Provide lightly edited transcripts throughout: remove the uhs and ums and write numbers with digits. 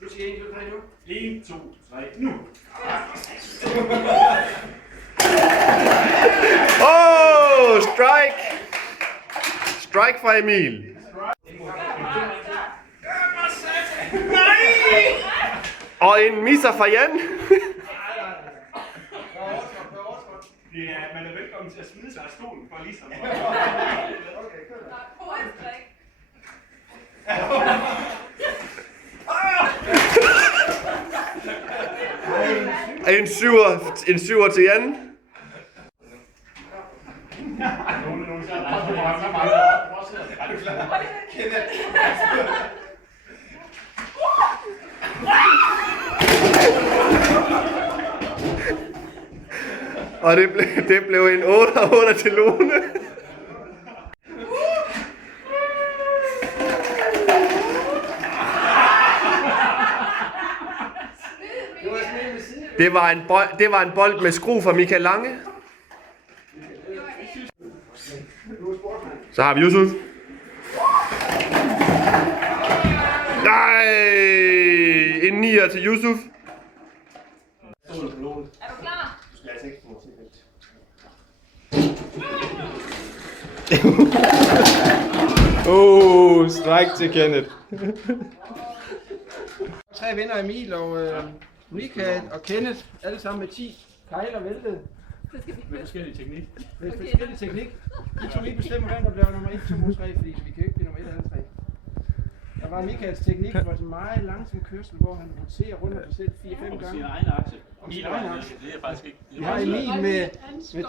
Du siger 1, 2, 3 nu. 1, 2, 3, nu! Oh, strike! Strike fra Emil. Og en misser fra Jan. Man er velkommen til at smide sig af stolen for ligesom. En syver til Jan. Og det blev en 8 til Lone. Det var en bold med skru fra Michael Lange. Så har vi Yusuf. Nej! En 9'er til Yusuf. Er du klar? Du skal altså ikke få til det. Strike til Kenneth. 3 vinder, Emil og Michael og Kenneth, alle sammen med 10 kejler væltet. Med forskellige teknik. Med forskellige teknik. I to I bestemmer, hvem der bliver nummer 1, 2 og 3, fordi vi kan ikke blive nummer 1 eller 3. Der var Michaels teknik for en meget langsom kørsel, hvor han roterer rundt om sig selv 4-5 gange. Sin egen aktie. Om sin egen aktie. Det er faktisk ikke. Vi har Emil med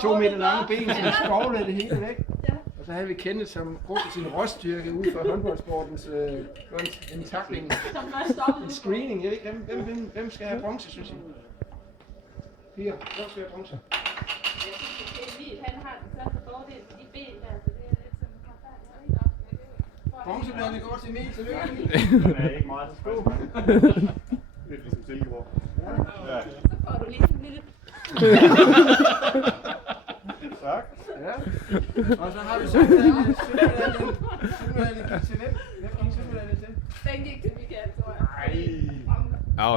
2 meter lange ben, som skovlede det hele væk. Og så havde vi Kenneth, som brugte sin råstyrke ud for håndboldsportens en tackling. En screening. Jeg ved ikke, hvem skal have bronze, synes I? 4. Hvem skal have bronze? Emil, han har den største fordel på de ben der, så det er lidt sådan forfærdeligt. Bronzebladene går til Emil, tillykke Emil. Det er ikke meget til spørgsmål. Lidt ligesom Silkeborg. Ja. Så får du lige sådan en lille... Tak. Ja. Og så har vi sølvmedaljen gik til hvem? Hvem gik sølvmedaljen til? Den gik til Michael, tror jeg.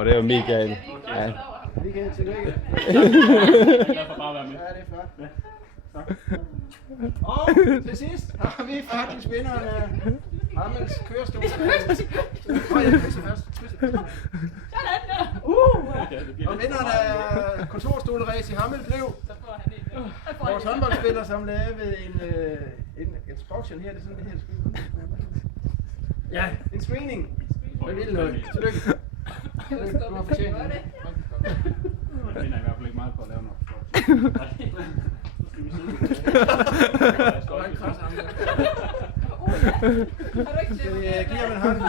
Det er jo Michael. Ja. Michael, tillykke. Jeg får bare være med. Ja, det er flot. Og til sidst har vi forretningsvinderen af Hammels kørestol. Jeg krydser først. Sådan der. Og vinderen af kontorstoleræs i Hammel blev Så får han en. vores håndboldspiller, som lavede en instruction her. Det er sådan, det her screen. Ja, en screening. Hvad vil noget? Tillykke. Du har fortjent det. Jeg finder i hvert fald ikke meget på at lave noget. Har du ikke Skal vi give ham en hånd?